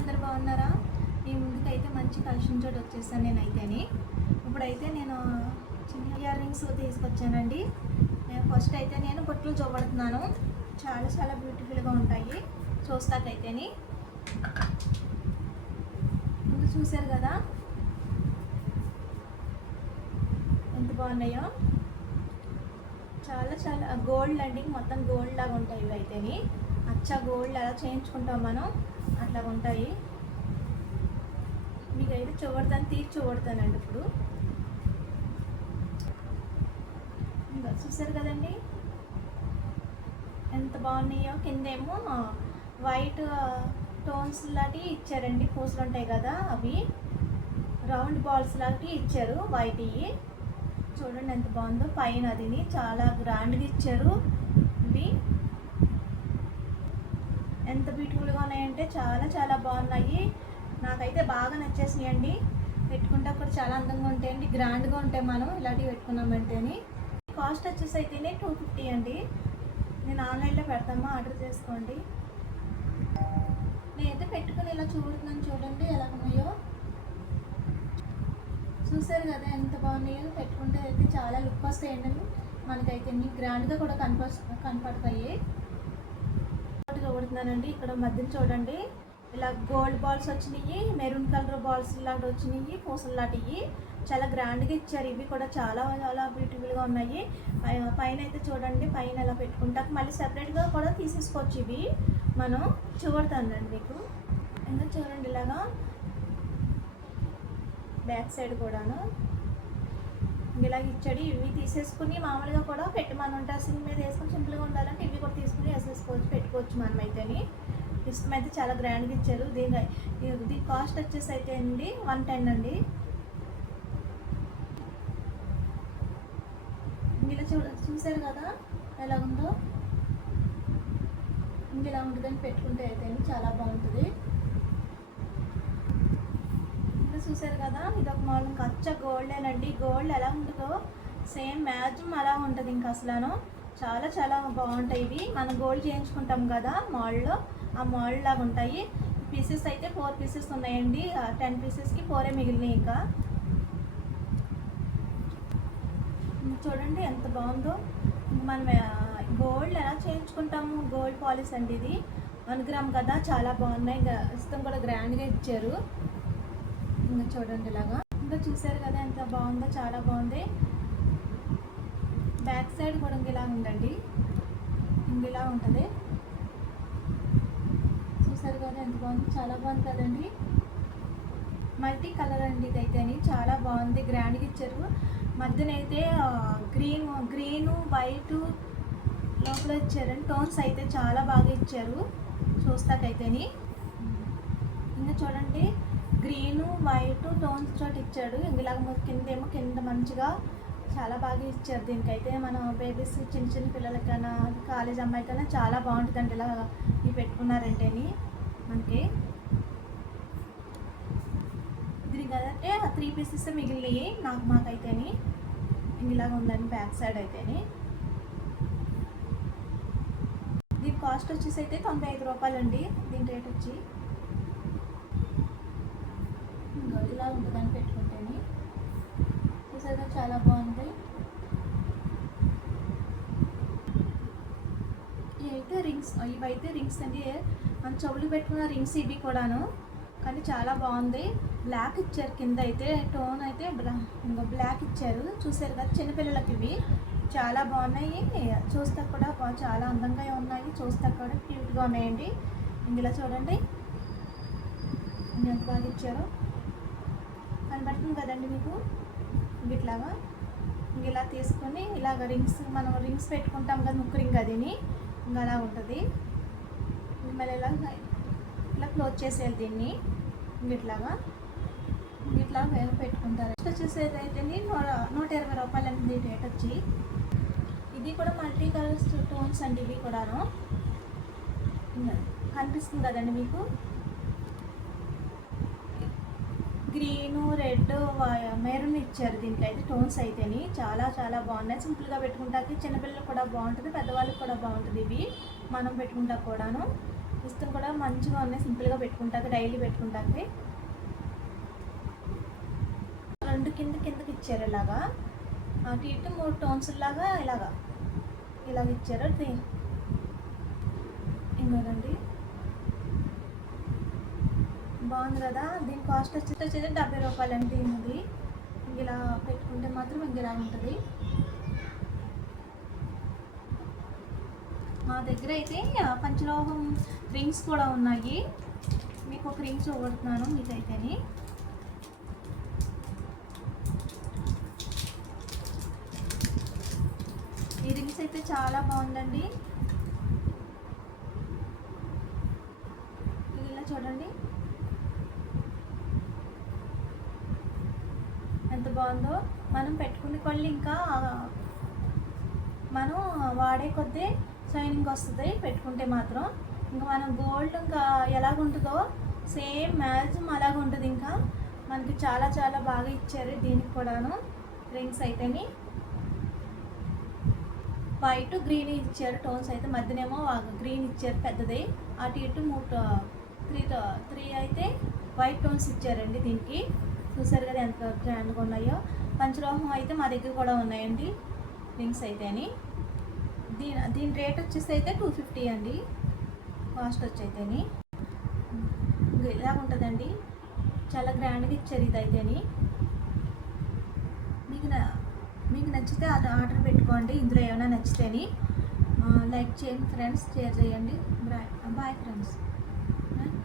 అందరు బాగున్నారా? మీ ముందుకైతే మంచి కలెక్షన్ తోటి వచ్చేసాను నేనైతేని. ఇప్పుడైతే నేను చిన్న ఇయర్ రింగ్స్ తీసుకొచ్చానండి. ఫస్ట్ అయితే నేను బొట్లు చూపడుతున్నాను. చాలా చాలా బ్యూటిఫుల్గా ఉంటాయి చూస్తాకైతేని. ముందు చూసారు కదా ఎంత బాగున్నాయో. చాలా చాలా గోల్డ్ అండి, మొత్తం గోల్డ్ లాగా ఉంటాయి ఇవి అయితేని. అచ్చా గోల్డ్ అలా చేయించుకుంటాం మనం, అట్లా ఉంటాయి. మీకైతే చూడతాను, తీసి చూడతానండి. ఇప్పుడు ఇంకా చూసారు కదండి ఎంత బాగున్నాయో. కిందేమో వైట్ టోన్స్ లాంటివి ఇచ్చారండి, పూసలు ఉంటాయి కదా అవి రౌండ్ బాల్స్ లాంటివి ఇచ్చారు వైట్. ఇవి చూడండి ఎంత బాగుందో. పైన అది చాలా గ్రాండ్గా ఇచ్చారు. ఇవి ఎంత బ్యూటిఫుల్గా ఉన్నాయంటే చాలా చాలా బాగున్నాయి. నాకైతే బాగా నచ్చేసినాయి అండి. పెట్టుకుంటే కూడా చాలా అందంగా ఉంటాయండి, గ్రాండ్గా ఉంటాయి. మనం ఇలాంటివి పెట్టుకున్నామంటేని. కాస్ట్ వచ్చేసి అయితేనే 250 అండి. నేను ఆన్లైన్లో పెడతామా, ఆర్డర్ చేసుకోండి. నేనైతే పెట్టుకుని ఇలా చూడుతున్నాను, చూడండి ఎలా ఉన్నాయో. చూసారు కదా ఎంత బాగున్నాయో. పెట్టుకుంటే అయితే చాలా లుక్ వస్తాయండి మనకైతే. గ్రాండ్గా కూడా కనపడతాయి. చూడుతున్నానండి ఇక్కడ మధ్యన చూడండి ఇలా గోల్డ్ బాల్స్ వచ్చినాయి, మెరూన్ కలర్ బాల్స్ లాంటి వచ్చినాయి, పూసలు లాంటివి చాలా గ్రాండ్గా ఇచ్చారు. ఇవి కూడా చాలా చాలా బ్యూటిఫుల్గా ఉన్నాయి. పైన అయితే చూడండి, పైన ఇలా పెట్టుకుంటాక మళ్ళీ సెపరేట్గా కూడా తీసేసుకోవచ్చు. ఇవి మనం చూడతానండి మీకు. ఇంకా చూడండి ఇలాగా బ్యాక్ సైడ్ కూడాను ఇలాగ ఇచ్చాడు. ఇవి తీసేసుకుని మామూలుగా కూడా పెట్టమని ఉంటారు. సిమ్ మీద వేసుకొని సింపుల్గా ఉండాలంటే ఇవి కూడా తీసుకుని వేసేసుకోవచ్చు, పెట్టుకోవచ్చు మనమైతేని. ఇష్టమైతే చాలా గ్రాండ్గా ఇచ్చారు. దీని కాస్ట్ వచ్చేసి అయితే అండి 110 అండి. ఇలా చూసారు కదా ఎలా ఉందో. ఇలా ఉంటుందని పెట్టుకుంటే అయితే చాలా బాగుంటుంది. చూసారు కదా ఇది ఒక మామూలు కచ్చ గోల్డేనండి. గోల్డ్ ఎలా ఉంటుందో సేమ్ మ్యాచింగ్ అలా ఉంటుంది. ఇంకా అసలు చాలా చాలా బాగుంటాయి ఇవి. మనం గోల్డ్ చేయించుకుంటాం కదా మాల్లో, ఆ మాల్ లాగా ఉంటాయి. పీసెస్ అయితే 4 పీసెస్ ఉన్నాయండి. 10 పీసెస్కి 4 మిగిలినాయి. ఇంకా చూడండి ఎంత బాగుందో. మనం గోల్డ్ ఎలా చేయించుకుంటాము, గోల్డ్ పాలిష్ అండి ఇది. 1 గ్రామ్ కదా, చాలా బాగున్నాయి. ఇష్టం కూడా గ్రాండ్గా ఇచ్చారు. ఇంకా చూడండి ఇలాగా. ఇంకా చూసారు కదా ఎంత బాగుందో, చాలా బాగుంది. బ్యాక్ సైడ్ కూడా ఇలా ఉందండి, ఇలా ఉంటుంది. చూసారు కదా ఎంత బాగుంది, చాలా బాగుంది కదండి. మల్టీ కలర్ అండి ఇదైతే అని, చాలా బాగుంది, గ్రాండ్గా ఇచ్చారు. మధ్యనైతే గ్రీన్ వైట్ లోపల ఇచ్చారండి. టోన్స్ అయితే చాలా బాగా ఇచ్చారు చూస్తాకైతేని. ఇంకా చూడండి గ్రీన్ వైట్ టోన్స్ తోటి ఇచ్చాడు. ఇలాగ కిందేమో కింద మంచిగా చాలా బాగా ఇచ్చారు. దీనికైతే మన బేబీస్ చిన్న చిన్న పిల్లలకైనా కాలేజ్ అమ్మాయికైనా చాలా బాగుంటుందండి ఇలా ఇవి పెట్టుకున్నారంటేని మనకి. దీనికి కదంటే 3 పీసెస్ మిగిలినాయి మాకైతేని. ఇలాగ ఉందండి బ్యాక్ సైడ్ అయితేని. దీని కాస్ట్ వచ్చేసి అయితే 95 రూపాయలు అండి. దీని రేట్ వచ్చి ఇలా ఉంటుందని పెట్టుకుంటేని. చూసారా చాలా బాగుంది. ఇవైతే రింగ్స్ అండి, మన చెవులు పెట్టుకున్న రింగ్స్ ఇవి కూడాను. కానీ చాలా బాగుంది. బ్లాక్ ఇచ్చారు కింద అయితే, టోన్ అయితే బ్లాక్ ఇచ్చారు. చూసారు కదా చిన్నపిల్లలకి ఇవి చాలా బాగున్నాయి. చూస్తా కూడా చాలా అందంగా ఉన్నాయి, చూస్తా కూడా క్యూట్గా ఉన్నాయండి. ఇందులో చూడండి ఎంత బాగా ఇచ్చారో. కనబడుతుంది కదండి మీకు. ఇట్లాగా ఇలా తీసుకొని ఇలాగ మనం రింగ్స్ పెట్టుకుంటాం కదా, ముక్కు రింగ్ అదిని ఇంకా అలా ఉంటుంది. మళ్ళీ ఇలా క్లోజ్ చేసేయాలి దీన్ని. ఇట్లాగా పెట్టుకుంటారు. వచ్చేసేది అయితే 120 రూపాయలు అండి రేట్ వచ్చి. ఇది కూడా మల్టీ కలర్స్ టోన్స్ అండి. ఇవి కూడాను కనిపిస్తుంది కదండి మీకు. గ్రీను రెడ్ మెరూన్ ఇచ్చారు. దీనికైతే టోన్స్ అయితేని చాలా చాలా బాగున్నాయి. సింపుల్గా పెట్టుకుంటాకి చిన్నపిల్లలకు కూడా బాగుంటుంది, పెద్దవాళ్ళకి కూడా బాగుంటుంది. ఇవి మనం పెట్టుకుంటా కూడాను ఇష్టం కూడా మంచిగా ఉన్నాయి, సింపుల్గా పెట్టుకుంటాకి, డైలీ పెట్టుకుంటాకి. రెండు కిందకి ఇచ్చారు ఇలాగా, అటు ఇటు 3 టోన్స్ లాగా ఇలాగ ఇచ్చారు. ఇంకోనండి బాగుంది కదా. దీని కాస్ట్ వచ్చేసి 70 రూపాయలండి. ఇది ఇలా పెట్టుకుంటే మాత్రం ఇలా ఉంటుంది. మా దగ్గర అయితే పంచలోహం రింగ్స్ కూడా ఉన్నాయి. మీకు ఒక రింగ్ చూపెడుతున్నాను మీకైతేని. ఈ రింగ్స్ అయితే చాలా బాగుందండి. ఇది ఇలా చూడండి ఎంత బాగుందో. మనం పెట్టుకునే కొద్ది ఇంకా మనం వాడే కొద్దీ షైనింగ్ వస్తుంది పెట్టుకుంటే మాత్రం. ఇంకా మనం గోల్డ్ ఇంకా ఎలాగుంటుందో సేమ్ మ్యాక్సిమం అలాగ ఉంటుంది. ఇంకా మనకి చాలా చాలా బాగా ఇచ్చారు దీనికి కూడాను రింగ్స్ అయితేని. వైట్ గ్రీన్ ఇచ్చారు టోన్స్ అయితే, మధ్యనేమో గ్రీన్ ఇచ్చారు పెద్దది. అటు ఇటు 3 అయితే వైట్ టోన్స్ ఇచ్చారండి దీనికి. చూసారు కదా ఎంత గ్రాండ్గా ఉన్నాయో. పంచలోహం అయితే మా దగ్గర కూడా ఉన్నాయండి రింగ్స్ అయితేని. దీని రేట్ వచ్చేసి అయితే 250 అండి కాస్ట్ వచ్చైతేని. ఇలా ఉంటుందండి, చాలా గ్రాండ్గా ఇచ్చారు ఇది అయితేని. మీకు నచ్చితే అది ఆర్డర్ పెట్టుకోండి. ఇందులో ఏమైనా నచ్చితేని లైక్ చేయండి ఫ్రెండ్స్, షేర్ చేయండి. Bye friends.